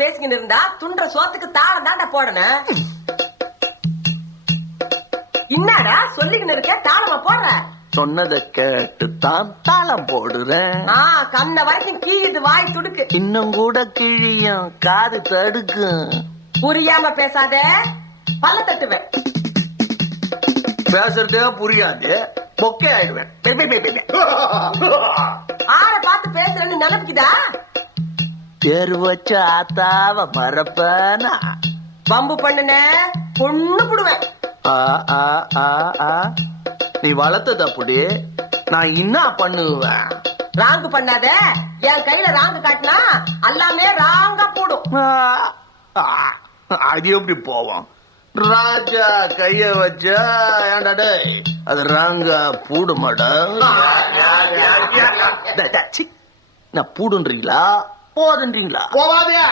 பேசிக்கிட்டு இருந்தா துண்ட சோத்துக்கு தாளம் தாண்டா போடணும். என்னடா சொல்லிக்கின்னு இருக்க, தாளமா போடுற? சொன்னதை கேட்டு தான் தாளம் போடுறேன். கண்ண வரைக்கும் கீழிது வாய் துடுக்கு. இன்னும் கூட கிழியும் காது தடுக்கும். புரியாம பேசாத, பல்ல தட்டுவேன். பேசுறதே புரியாது, பொக்கே ஆயிடுவேன். ஆளை பார்த்து பேசுறேன்னு நினைப்புக்குதா? தேர் வச்ச ஆத்தாவ மறப்பனா? பம்பு பண்ணுன பொண்ணு புடுவேன். நீ வளர்த்தது அப்படி, நான் என்ன பண்ணுவேன்? ராங்கு பண்ணாத, என் கையில ராங்கு காட்டினா எல்லாமே ராங்கா போடும். அது எப்படி போவோம்? ராஜா கைய வச்சா ஏன்டா டேய், அது ராங்கா பூடுமாடா? நான் பூடுன்றீங்களா போதுன்றீங்களா? போவாதே.